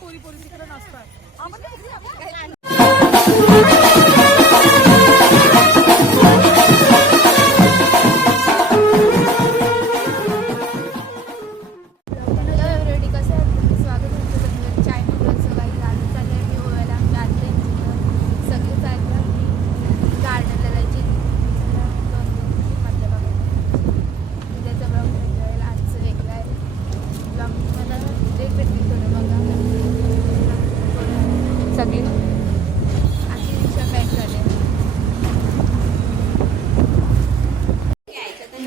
पोरी पोरी तिकडे नसतात.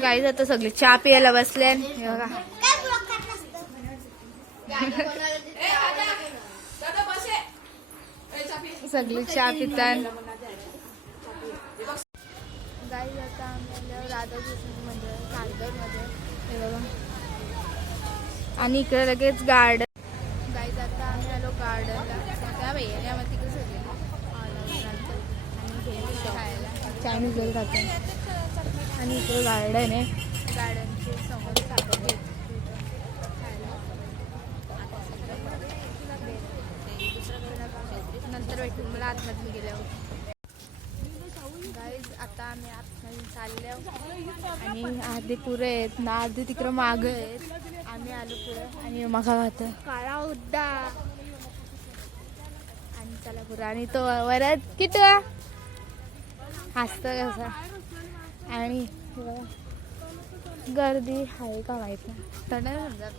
गाईज आता सगळे चहा प्यायला बसले बघा. सगळे चहा पितात. गाईज आता आम्ही राधाकृष्ण मंदिर खारघर मध्ये हे बघा. आणि इकडे लगेच गार्डन. गाईज आता आम्ही आलो गार्डनला. त्या भैयामध्ये तिकडे सगळे आणि खायला चायनीज वगैरे खातो. आणि इकडे गार्डन आहे. गार्डनचे समोर नंतर भेटून मला आतमध्ये गेल्यावर. गाईज आता आम्ही आतमध्ये चाललो आणि अर्धे पुरे आहेत ना अर्धे तिकडं मागं आहेत. आम्ही आलो पुढे आणि मागा खातो काळा उड्डा आणि चला पुढे. आणि तो वरच किती हसतं कसा. आणि गर्दी आहे का माहित नाही. थंड समजा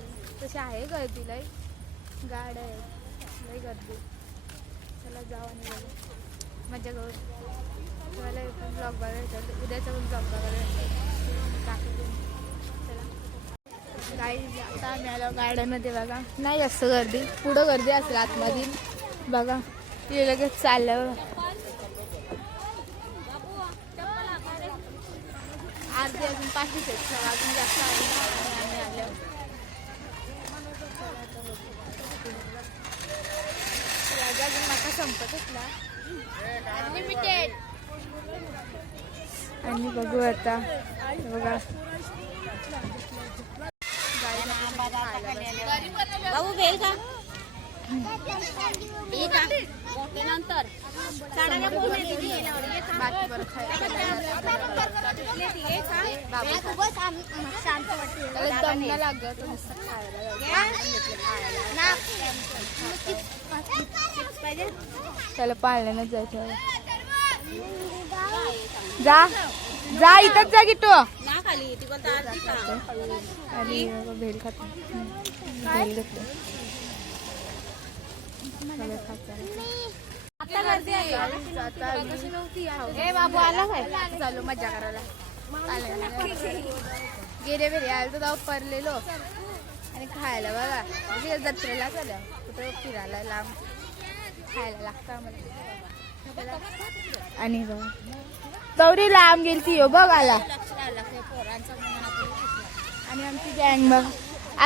तशी आहे गर्दी. लई गाड आहे लई गर्दी. चला जाऊ आणि बघू मजा करू. तुम्हाला ब्लॉग बघायचा उद्याचा पण ब्लॉग बघायला चला. गाई आता आम्ही आलो गार्डनमध्ये बघा. नाही जास्त गर्दी. पुढं गर्दी असेल आतमधील बघा. ते लगेच चाललं. अर्धे अजून 5 आहेत. अजून जास्त आहे ना. आणि आम्ही आलो अजून माका संपतच ना अनलिमिटेड. आणि बघू आता बघा बाबू भेल का नंतर बाकी बरं खायला दम लागत त्याला पाळण्यानं जायचं. जा जा इथंच जा की तो. आणि भेल खातो. भेल घेतलं बाबू आला काय चालू मजा करायला. गेले बेरे आलो तर जाऊ परलेलो आणि खायला बघा. म्हणजे जत्रेला झालं कुठं फिरायला लांब खायला लागतं आम्हाला. आणि बघा तेवढी लांब गेली ती हो बघ आला. आणि आमची गँग बघ.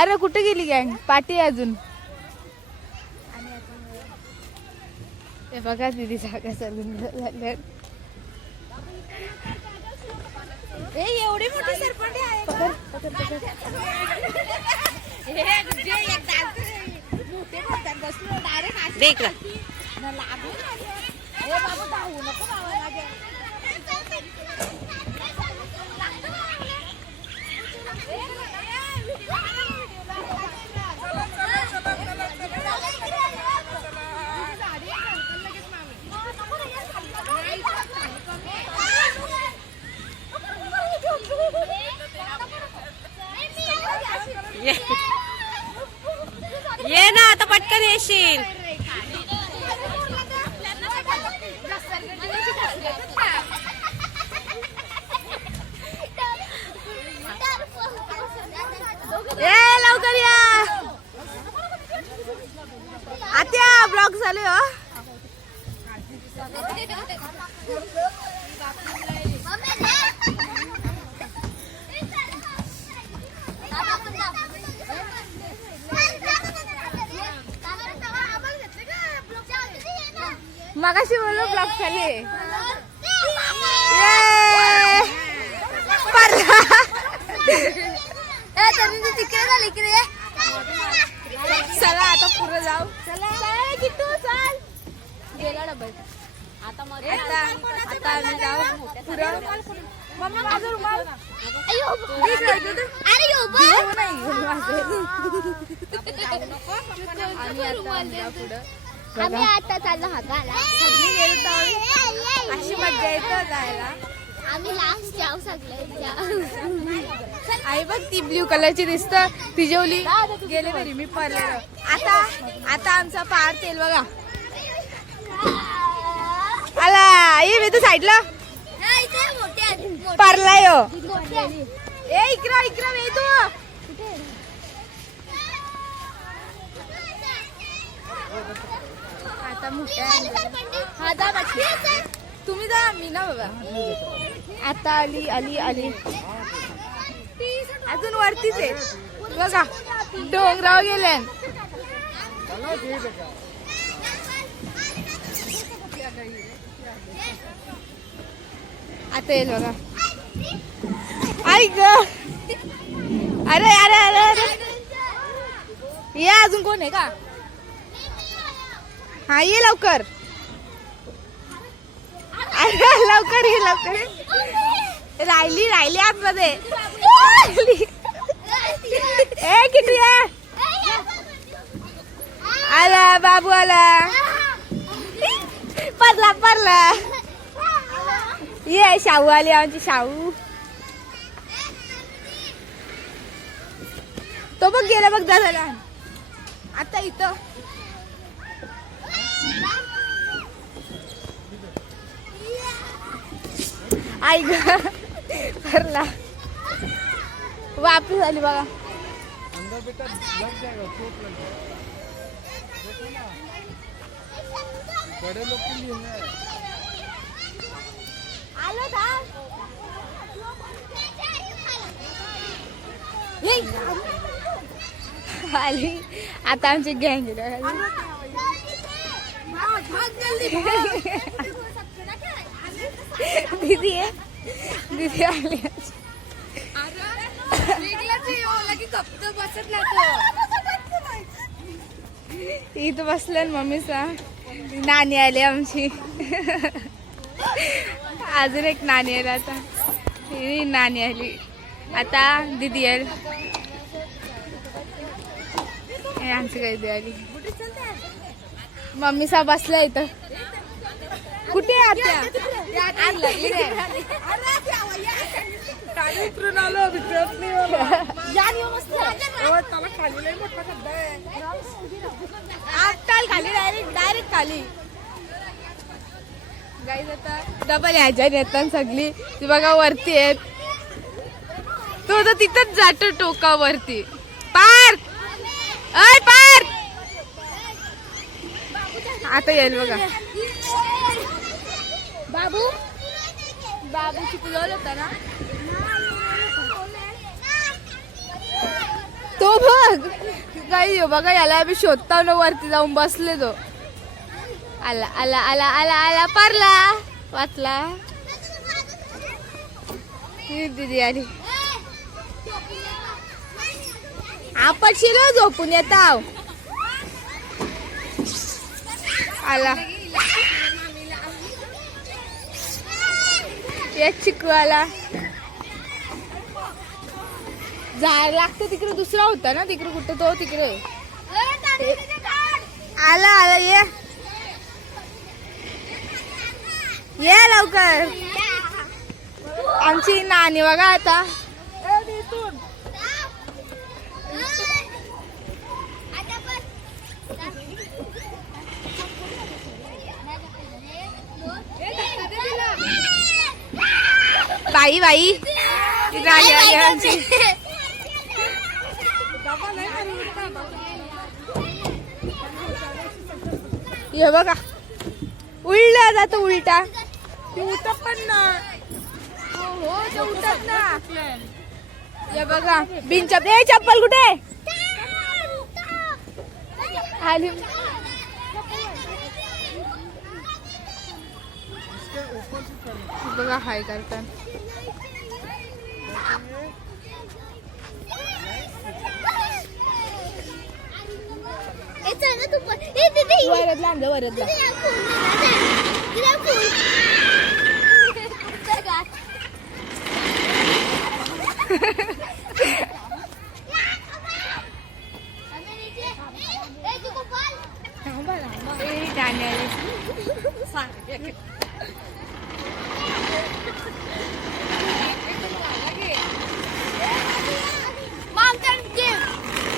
अरे कुठे गेली गँग. पाठी अजून. हे बघा दिदी जागा चालून एवढी मोठी सरपंच आहे. देख ये ना आता पटकन येशील. लवकर या आत्या. ब्लॉग चालू हो. मगाशी बोललो ब्लॉग चालू. तिकडे झाली इकडे चला. मम्मी माझा रुमाल आम्ही आता चाललो हागाला सगळी गेलो अशी मजा येतं जायला. आम्ही लास्ट जाऊ सगळे आई बघ ती ब्ल्यू कलरची दिसत ती जेवली गेले घरी मी पडलो. आता आमचा पार तेल बघा आला ये मी तू साईडला पारलाय ए इकडं ये तू. आता मोठ्या तुम्ही जा मी ना बाबा. आता आली अजून वरतीच आहे बघा डोंगरावर गेले. आता येईल बघा. ऐक अरे अरे अरे अरे ये अजून कोण आहे का. हा ये लवकर अरे लवकर ये राहिली आतमध्ये ए किती आला बाबू आला परला ये शाहू आली आमची शाहू. तो बघ गेला बघ दादाला. आता इथं आई ग भरला वापस आली बघा. आलो का आली आता आमची गँग दीदी आली. इथं बसलं मम्मीचा. नानी आली आमची अजून एक नानी आली. आता ही नानी आली आता दीदी आली आमची काही दे आली. मम्मी सा बसला इथं. कुठे आत्या खाली डायरेक्ट खाली गाईज. आता डबल ह्याच्या येतात सगळी ती बघा वरती आहेत. तो तर तिथंच जातो टोकावरती. पार्क आता येईल बघा. बाबू चिपळूण होता ना तो बघ काही बघा याला आम्ही शोधता ना वरती जाऊन बसले. तो आला पारला वाचला. दीदी आली. आपण शिलो झोपून येता आला. एक चिकू आला. जायला लागतं तिकडे. दुसरा होता ना तिकडे कुठे तो तिकडे आला ये लवकर. आमची नानी बघा आता बाई आली आमची. हे बघा उलटा जातो उलटा. उठत पण ना. हो ते उठत ना. हे बघा बिन चप्पल कुठे आली. बघा हाय करतात. वरदला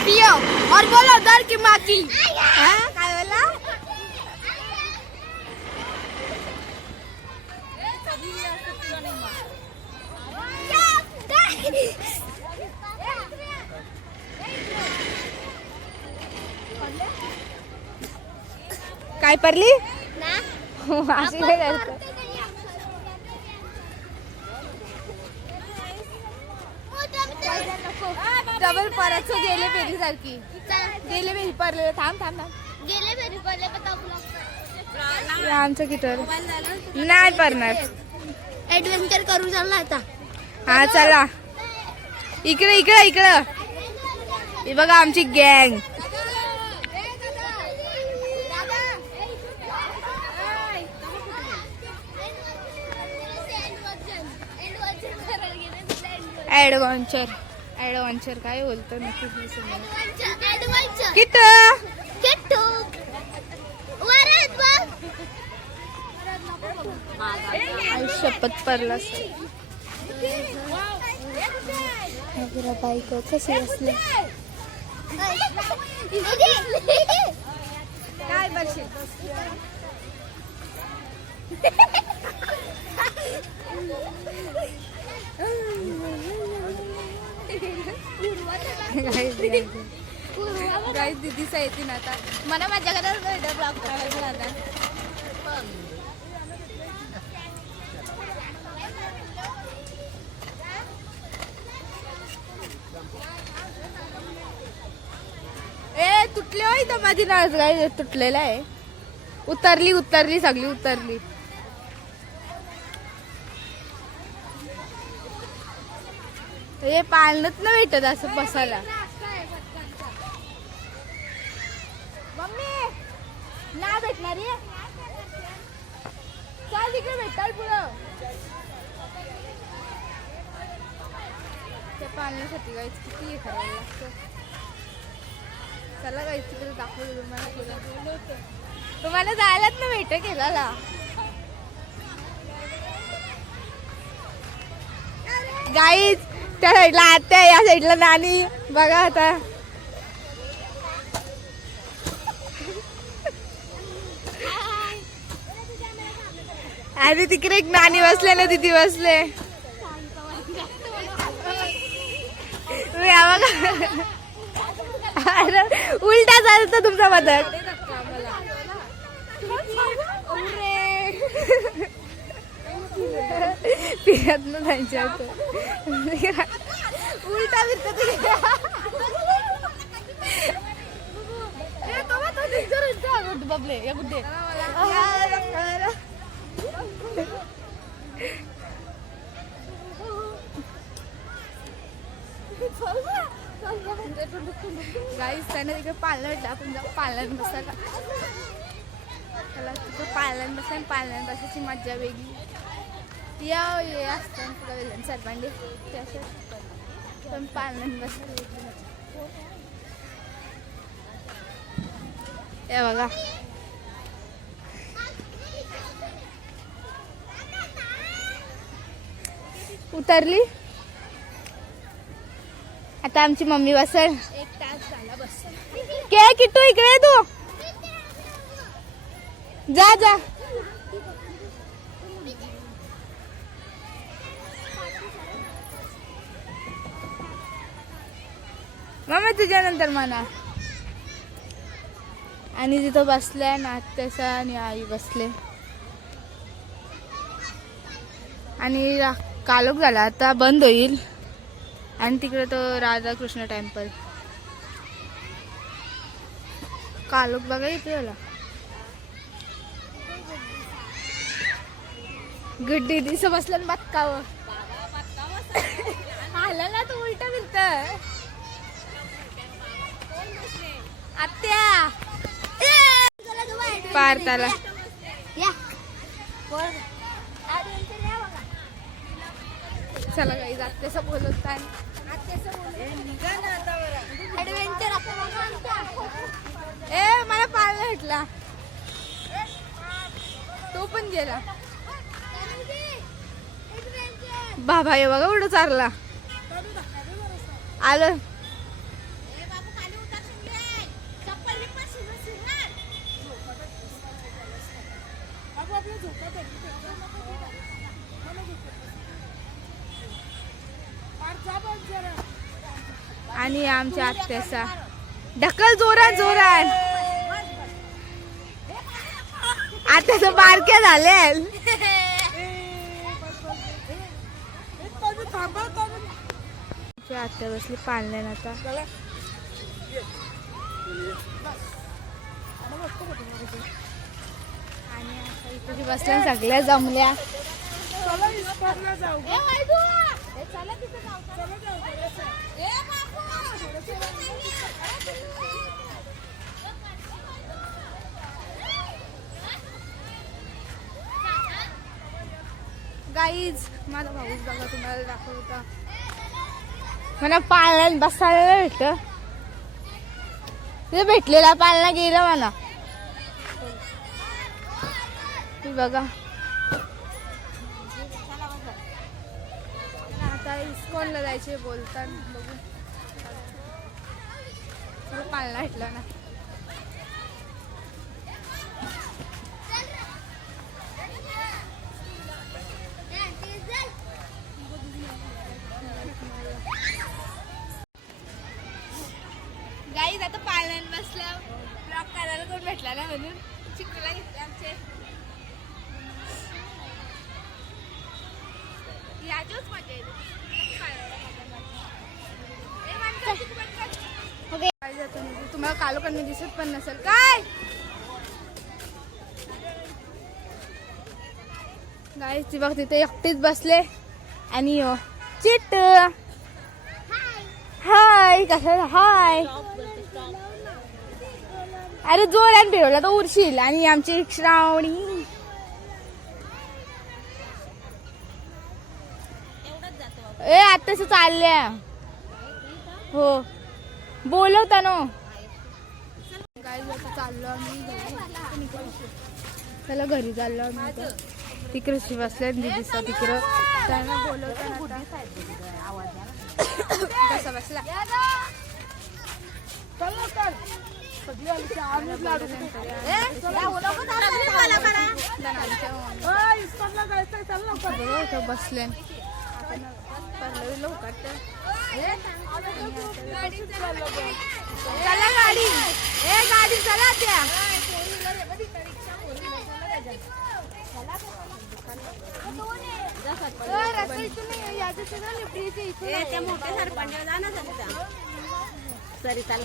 पियो और बोलो दर की माँ की काय बोला काय पडली अशी काय करतो डबल परत गेले पेरी सारखी गेले पेरी पडले थांब थांब थांब गेले घरी पडले का हे आमचं किटर नाही पडणार ऍडव्हेंचर करून चालला आता हा चला इकडे इकडे इकडं हे बघा आमची गँग ऍडव्हेंचर ऍडव्हेंचर काय बोलतो नक्की किट शपथ पडलास बाईक कशी असले काय बसशील गाईस दीदीचा येते ना आता मला माझ्या घरात ब्लॉग करायला आता ए तुटले हो इथं माझी नाच गाई तुटलेला आहे उतरली उतरली सगळी उतरली हे पाळणत ना भेटत असं बसायला मम्मी ना भेटणार आहे चाल तिकडे भेटाल पुढं त्या पाळण्यासाठी गाईच किती हे करायला लागतं चला गाईच तिकडे दाखवलं तुम्हाला जायलाच ना भेट केला गाईच त्या साईडला आत्या या साईडला नानी बघा आता आणि तिकडे एक नानी बसले ना तिथे बसले अरे उलटा चालतो तुमचा मदत फिरत ना त्यांच्या उलटा बबले या गुड्डे गाईस त्याने तिकडे पाळणं भेटलं आपण जाऊ पाळण्यात बसायला त्याला तिकडे पाळण्यात बसायला पाळण्यात बसायची मज्जा वेगळी या असतात तुला वेगळं सरपांडे त्याच्या पण पाळण्यात बसायला हे बघा उतरली आता आमची मम्मी बसल एक तास झाला बस के किट्टू इकडे तू जा जा मम्मी तुझ्यानंतर म्हणा आणि तिथं बसल्या नात्याचा आणि आई बसले आणि कालोख झाला आता बंद होईल आणि तिकडे तो राधाकृष्ण टेम्पल कालोख बघा इथे झाला गुड्डी दिस बसलं बत्कावं आला ना तो उलटा मिळत आत्या पारताला चला काही जात तसं बोलत काय ऍडव्हेंचर ए मला पाळणा भेटला तो पण गेला बाबा हे बघा उडू चारला आलं आणि आमच्या आत्याचा ढकल जोरात जोरात आत्याचं बारक्या झाले आत्या बसली पाळण्यान आता आणि आता इथे बसल्या सगळ्या जमल्या गाईज माझा भाऊच बघा तुम्हाला दाखवता मला पाळण्यात बसायला भेटत ते भेटलेला पाळणा गेला मला बघा आता इस्कॉनला जायचे बोलतात बघू पाळणा भेटला ना गाईज आता पाळण्यात बसल्या ब्लॉक करायला कोण भेटला ना म्हणून चिकूला घेतले आमचे याचीच मजा येते तुम्हाला कालोखांनी दिसत पण नसेल काय गाईज ती बघ तिथे एकटीच बसले आणि चिट हाय कसं हाय अरे जोरात फिरवला तर उरशील आणि आमची श्रावणी ए आताच चालल्या हो बोलवता ना काय चाललो आम्ही त्याला घरी चाललो आम्ही तिकडे शिवसल्या दिसत तिकडं त्यांना बोलवता कसा बसला बसले चला गाडी ए गाडी चला त्या मोठ्या सरपंच जाणार सरी चाल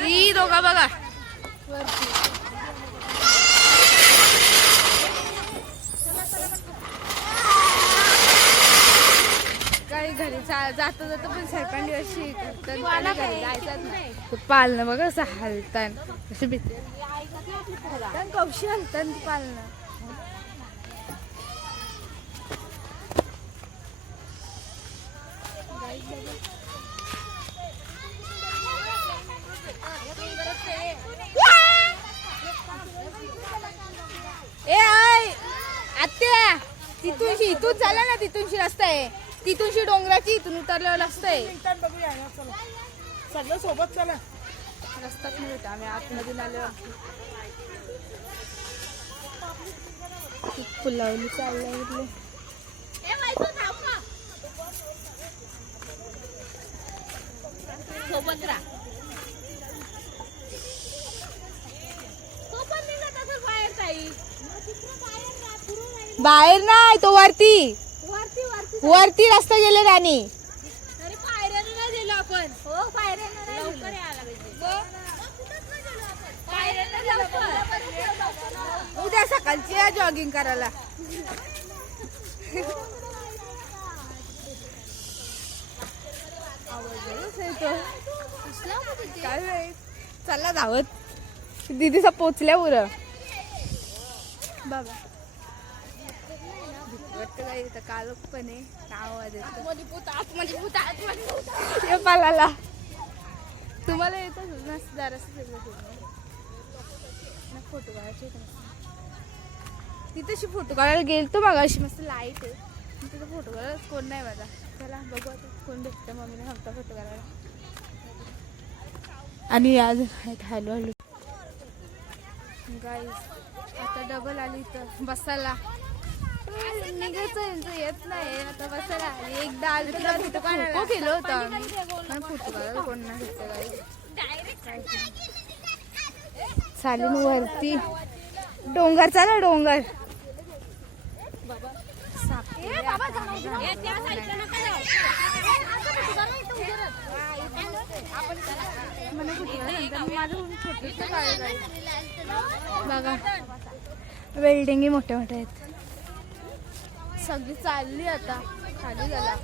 ही दोघा बघा काही घरी जाता जाता पण सरपंच अशी करतात घरी जायचं नाही पालणं बघा असं हलतान अशी भीती कवशी हलतान पालणं ए आत्या तिथूनशी इथून झाला ना तिथूनशी रस्ता आहे तिथूनशी डोंगराची इथून उतरल्यावर रस्ता आहे सगळं सोबत चला रस्ताच नाही होता आम्ही आतमधून आलो फुलावली चाललं सोबत राहा बाहेर नाही तो वरती वरती रस्ता गेले राणी उद्या सकाळची या जॉगिंग करायला कसा येतो काय माहित. चला धावत दीदीचा पोचल्या उरं बाबा वाटतं काय इथं कालक पण आहे आवाज येतो पालाला. तुम्हाला येतं फोटो काढायचे तिथेशी फोटो काढायला गेलतो मग अशी मस्त लाईट आहे तिथं फोटो काढायला कोण नाही माझा. चला बघू आता कोण भेटतं मम्मीने हप्ता फोटो काढायला. आणि आज हॅलो हॅलो गाईस आता डबल आली इथं बसायला निघायचं यांचं येत नाही आता बसायला आली. एकदा आली तुला फोटो काढायला केलं होतं आम्ही पण फोटो काढायला कोण नाही भेटतं गाईस. चालून वरती डोंगर चाला डोंगर बघा बिल्डिंगी मोठ्या मोठ्या आहेत सगळी चालली आता खाली झाला.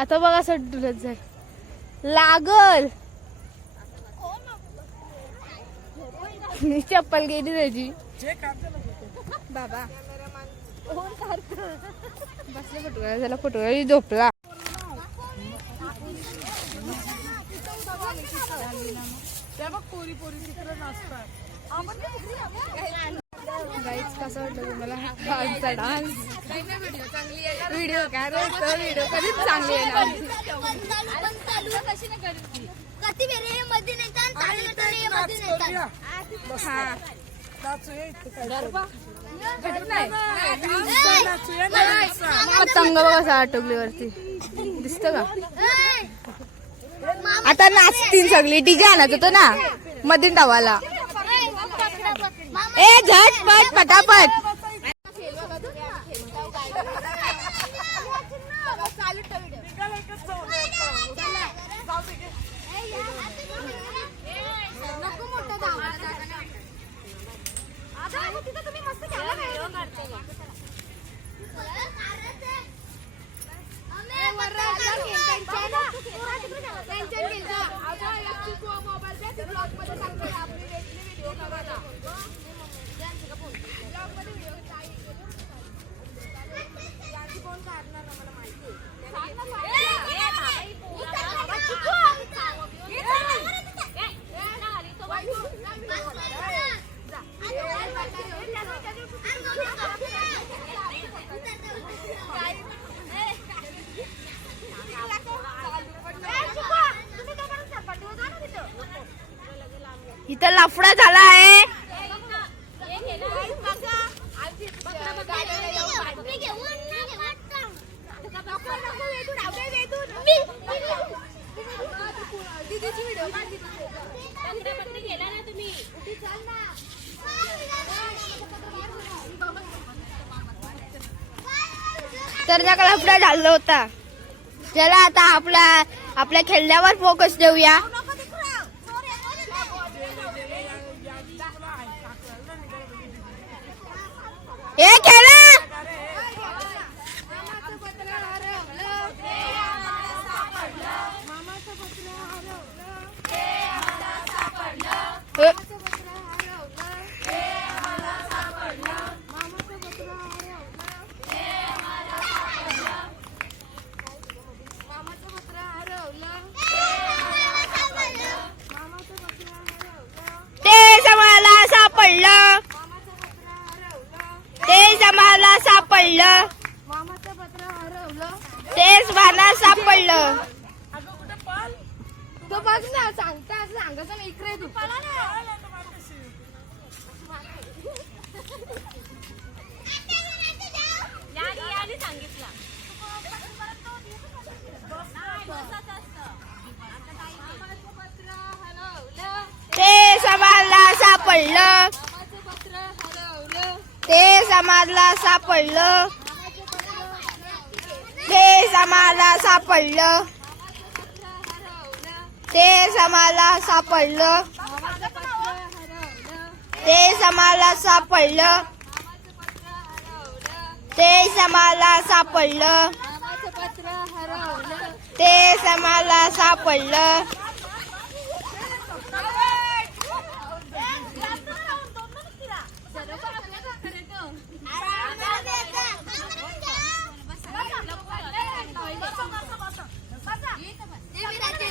आता बघा असं डुलत जर लागल चप्पल गेली त्याची बाबा बसले फोटो त्याला फोटो झोपला. गाईच कसं वाटलं तुम्हाला आमचा डान्स व्हिडिओ काय व्हिडिओ कधीच चांगली आहे पतंग बघा आटोगलीवरती दिसत का. आता नाचतील सगळी डीजे आणत होतो ना मधीन धावाला. ए झटपट पटापट इथं लफडा झाला आहे. तर लफडा झाला होता. चला आता आपल्या खेळण्यावर फोकस देऊया. हे खेळा तेच आम्हाला सापडलं. तेच आम्हाला सापडलं. तेच मला सापडलं. तो बघ ना सांगता सांगायचं नाही इकडे तू सांगितलं. तेच आम्हाला सापडलं. तेच आम्हाला सापडलं. तेच आम्हाला सापडलं. तेच आम्हाला सापडलं. तेच आम्हाला सापडलं. ते समाला सापडलं, मामाचं पत्र हरवलं. ते समाला सापडलं.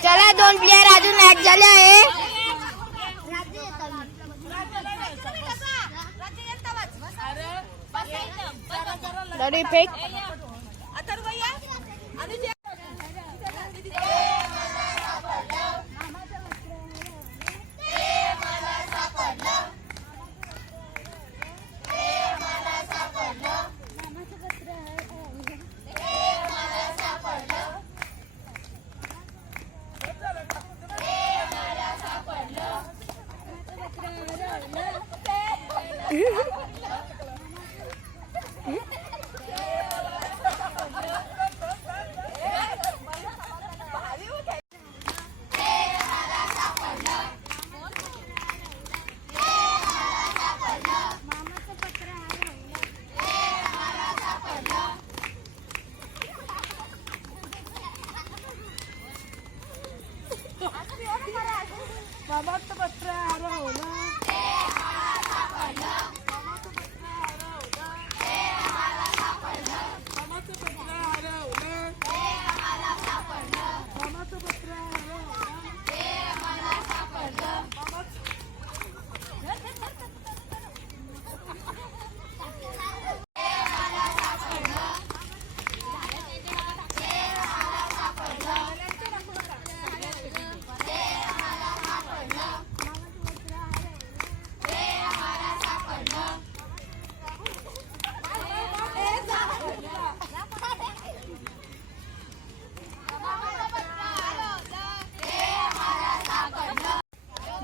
चला 2 प्लेयर अजून मॅच झाले आहे. लढी फेक. मामाचं पत्र हरवलं.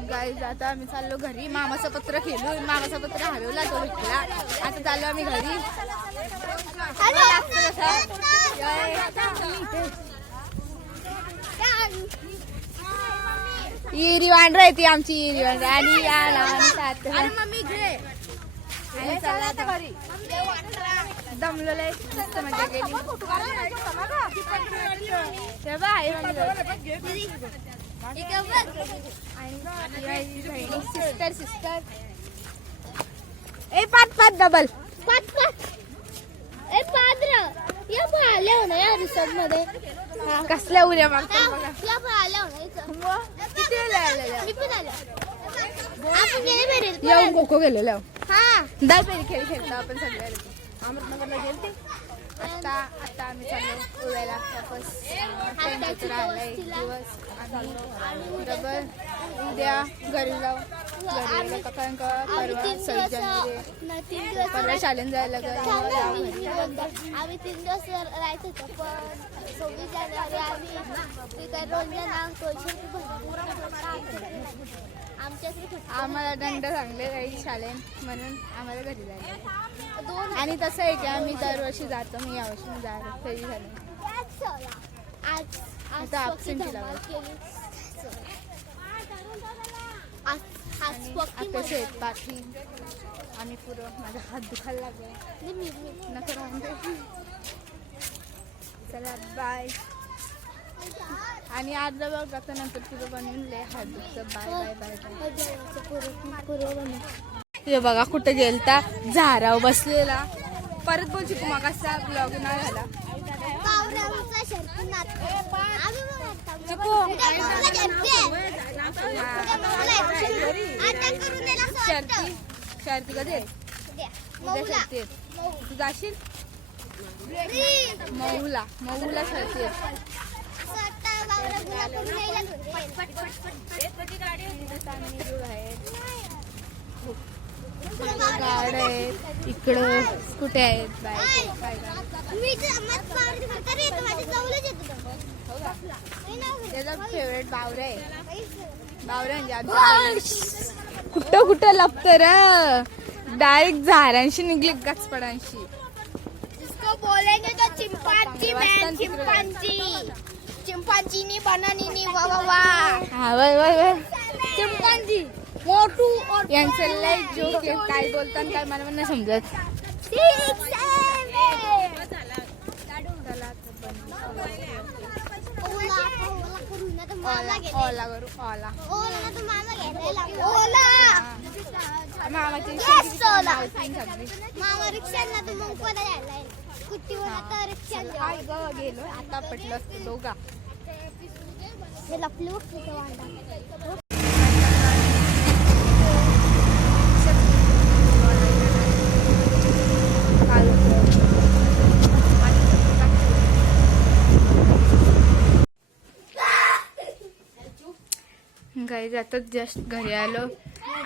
गाईज आता आम्ही चाललो घरी. मामाचं पत्र खेळून मामाचं पत्र हरवला तो भेटला. आता चाललो आम्ही घरी. इरी वांढरा आहे ती आमची इरी वांढरा. आणि दमलेलं आहे. मस्त मजा केली. तेव्हा आहे सिस्टर ए 5-5 डबल 5-5. ए पात्र या आले हो ना या रिसॉर्ट मध्ये. कसल्या उड्या मारतात बघा. या आले हो ना इथं. किती वेळा आलेल्या. मी पण आलो. आपण गेले बेरीज. येऊन खो खो गेलेलो. हा 10 फेरी खेळ खेळतो आपण सगळ्या. अहमदनगरला गेलते. आता आम्ही चाललो उद्याला वापस. राहिलाय दिवस. डबल उद्या घरी जाऊ. घरी कारण का परवा 6 जानेवारी परवा शाळेत जायला आम्ही 3 दिवस राहायचं होतं पण 26 जानेवारी आम्ही तिथे आम्हाला दंड सांगले काही शाळेत म्हणून आम्हाला घरी जायचं. आणि तसं आहे की आम्ही दरवर्षी जातो. मी यावर्षी मी जायला फेरी झाली. आता absent कसे आहेत बाकी आम्ही पुरं. माझा हात दुखायला लागला. नको राहून दे. चला बाय. आणि आज जवळ जाता नंतर पुरं बनवून लय हात दुखतं. Bye bye bye. हे बघा कुठे गेलता. झाराव बसलेला. परत बोलची तू मग असा ब्लॉग नाही झाला. शर्ती कधी उद्या शर्ती आहेत. तू जाशील मऊला शर्ती आहेत. गाड्या आहेत इकडं. कुठे आहेत बाय त्याचा फेवरेट बावरे आहे. बावरे म्हणजे कुठं लपतं र. डायरेक्ट झाडांशी निघली गचपडांशी. बोलेंगे तो चिंपांजी मैन चिंपांजी बनानी वा वा वा. हा वय चिंपांजी मोटू और यांचं लय जोक काय बोलतात काय मला पण नाही समजत. 6, 7 चला आता बनवू. ओला करू ना तर मला ओला करू ओला. ओला ना तर मला घ्यायला लागलं. ओला मामाची Yes, ओला. सगळी. मामा रिक्षाला तर मग कोणा यायला कुट्टीवर तर रिक्षा आई ग गेलो आता पटलं असतं दोघा. हे लपले बघ तिथं वांडा. गाईज आता जस्ट घरी आलो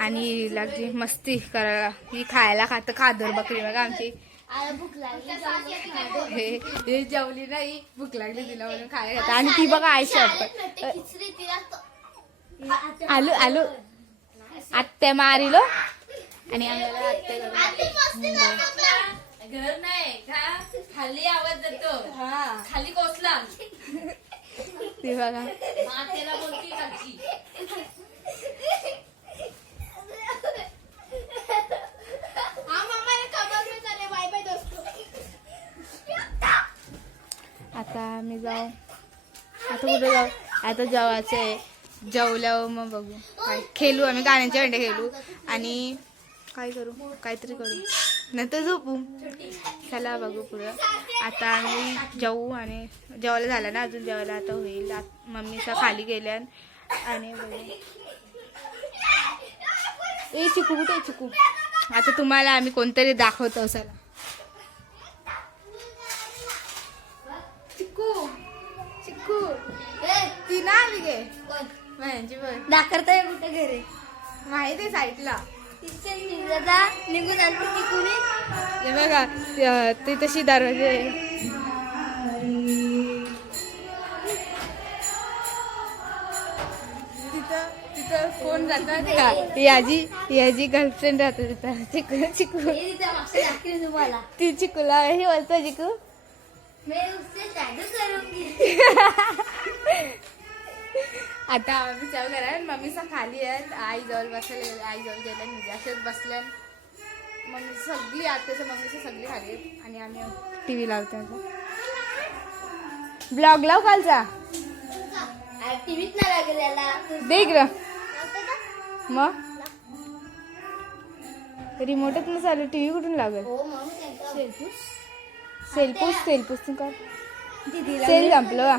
आणि लागली मस्ती करायला. ही खायला खादर बकरी बघा आमची. आला भूक लागली. हे जेवली नाही भूक लागली तिला म्हणून खायला घातलं. आणि ती बघा आयशा खिचडी तिला तो- आलू आलू आत्या मारिलो आणि आम्हाला आत्या घालून. आधी मस्ती करतात ना. घर नाही का खाली आवाज जातो खाली कोसला ती बघा मातेला बोलती खालची. हा मम्मा ने खबर में चले बाय बाय दोस्तों. आता आम्ही जाऊ. आता कुठे जाऊ. आता जेवायचं आहे. जेवल्यावर मग बघू काय खेळू. आम्ही गाण्यांचे अंडे खेळू आणि काय करू काहीतरी करू नंतर झोपू. चला बघू पुढं. आता आम्ही जाऊ आणि जेवायला झालं ना अजून जेवायला आता होईल. मम्मीचा खाली गेल्या आणि बघू. ए चिकू कुठे चिकू. आता तुम्हाला आम्ही कोणतरी दाखवतो. चला चिकू चिकू ती ना आली गे माझ्यांची पण दाखवताय कुठे घरी माहिती आहे साईडला. निघून आलो की कुणी हे बघा ते तशी दरवाजे तिथं तिथं कोण जातात का याची गर्लफ्रेंड राहते तिथं. चिकू चिकू तुम्हाला ती चिकूला हे बोलतो चिकू. मैं उससे शादी करूंगी. आता आम्ही चालू करा. मम्मीचा खाली आहे आई जवळ बसले. आई जवळ गेल्या म्हणजे असेच बसल्या. मम्मी सगळी आत्याचं मम्मीचं सगळी खाली आहेत आणि आम्ही टी व्ही लावतो. ब्लॉग लाव कालचा टीव्हीत नाही लागलेला देख र मग रिमोटच न चालू टी व्ही कुठून लागेल. हो मग सेलपूस तू का सेल संपलं वा.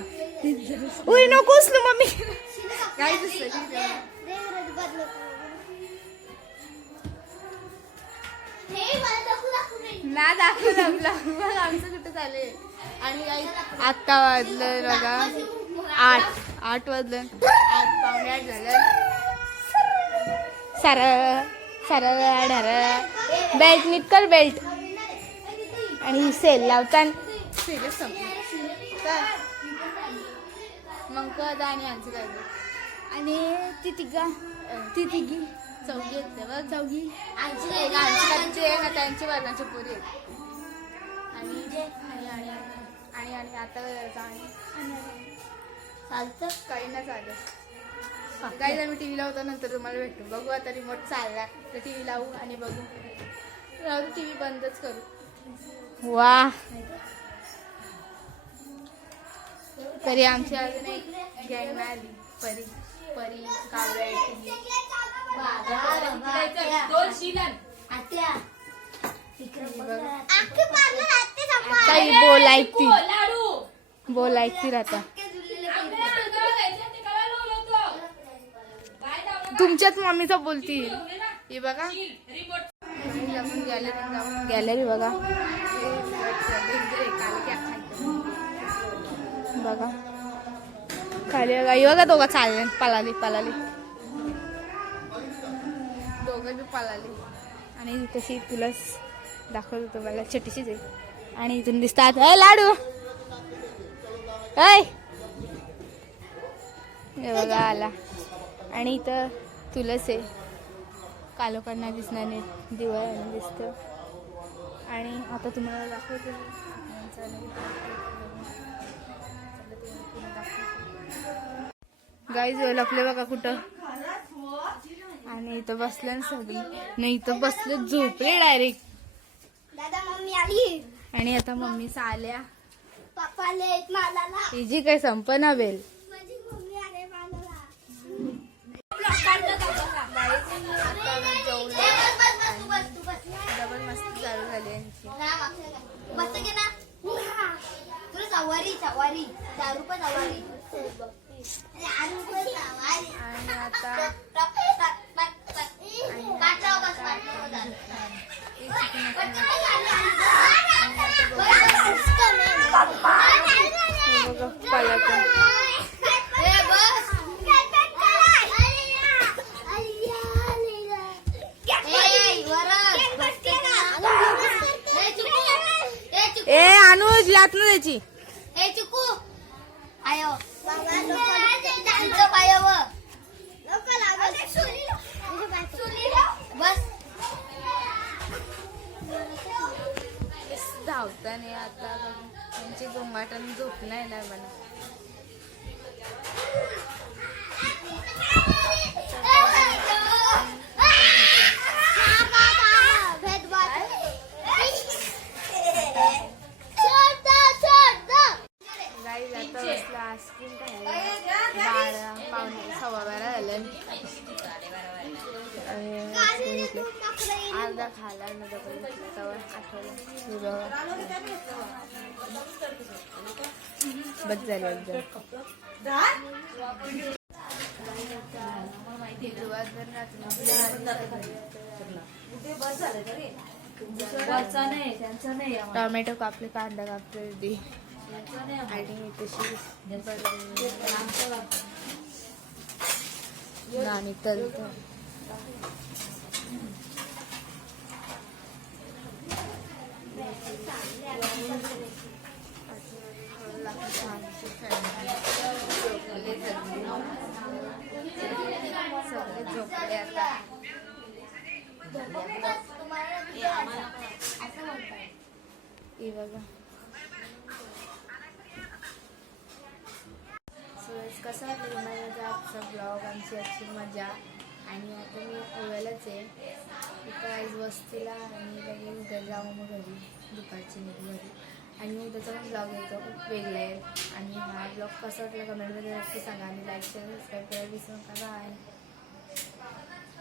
उई नको उचलू मम्मी काय ना दाखवलं ब्लॉग आमचं कुठं चालेल. आणि काही आत्ता वाजलं बघा 8 वाजलं. 8:15 झालं. सरळ ढर बेल्ट नीट कर बेल्ट. आणि सेल लावताना सेलच संपली मग कद आणि आमचं काय आणि ती तिघी चौघी आहेत तेव्हा चौघी आमची त्यांची वर्णाची पोरी आहेत. आणि आता चालतं काही ना चालेल. काही आम्ही टी व्ही लावतो नंतर तुम्हाला भेटू. बघू आता रिमोट चालला तर टी व्ही लावू आणि बघू. टी व्ही बंदच करू. वा तरी आमची अजून एक गँग नाही आली. परी काव्या दोन शिलन काही बोलायची लाडू बोलायची राहता. तुमच्याच मम्मीचा बोलतील. हे बघा गॅलरी बघा बघा खाली बघा. बघा दोघं चालले पळाली दोघं बी पळाली. आणि तशी तुलाच दाखवत होतो मला छोटीशीच आहे. आणि इथून दिसतात लाडू हे बघा आला. आणि इथं तुलस आहे. कालोखांना दिसणार नाही दिवाळी दिसतं. आणि आता तुम्हाला दाखवते गाईज लपले बघा कुठं. आणि इथं बसल्या सगळी नाही इथं बसले झोपले डायरेक्ट. दादा मम्मी आली आणि आता मम्मीचा आल्या पप्पा लेट मालाला हिची काही संपना बेल. माझी मम्मी आले मालाला डबल मस्ती चालू झाली यांची. बस घे ना तुला सवारी सवारी 4 रुपये सवारी आणि आता ए अनुज लात ना त्याची. ए चिकू आयो पाय बस धावता नाही आता त्यांची गोंगाटाने झोप नाही ना मला. गाई जाता बसला आईस्क्रीम खायला. 12:15 झालं. अर्धा खाला ना डबल घेतला तेव्हा आठवलं. बस झाली एकदम. टोमॅटो कापले, कांदा कापले दी आणि तशी आम्ही तलतो. सगळे झोपले आता. हे बघा कसा वाटलं तुम्हाला आजचा ब्लॉग, आमची आजची मजा. आणि आता मी ओव्यालाच आहे इथं आज वस्तीला आणि लगेच उद्या जाऊ मग घरी दुपारची घरी. आणि मग त्याचा पण ब्लॉग येतो खूप वेगळा आहे. आणि हा ब्लॉग कसा वाटला कमेंटमध्ये नक्की सांगा आणि लाईक शेअर सबस्क्राईब करायला विसरू नका. बाय.